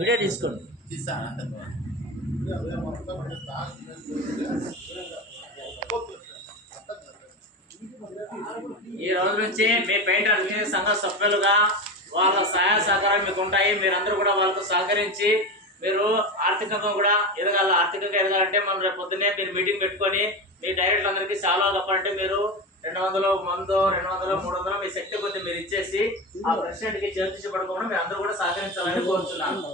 Video తీసుకోండి. ఈ రోజు నుంచి మీ పెయింట్ అసోసియేషన్ సంఘ సభ్యులుగా వాళ్ళ సహాయ సహకారాలు మీకు ఉంటాయి. మీరందరూ కూడా వాళ్ళకు సహకరించి మీరు ఆర్థికంగా కూడా ఎదగాలి. ఆర్థికంగా ఎదగాలంటే మనం రేపు పొద్దున్నే మీరు మీటింగ్ పెట్టుకొని మీ డైరెక్టర్లందరికీ చాలా చెప్పాలంటే మీరు 200 మందో 200 300 మీ శక్తి కొద్ది మీరు ఇచ్చేసి ఆ ప్రెసిడెంట్ కి చేర్పించబడుకోవడం మీరు అందరూ కూడా సహకరించాలని కోరుతున్నాను.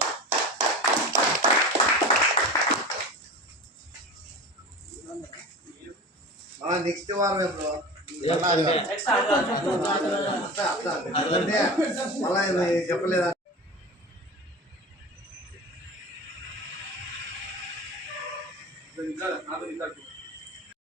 నెక్స్ట్ వారం మళ్ళీ చెప్పలేదా? ఇంకా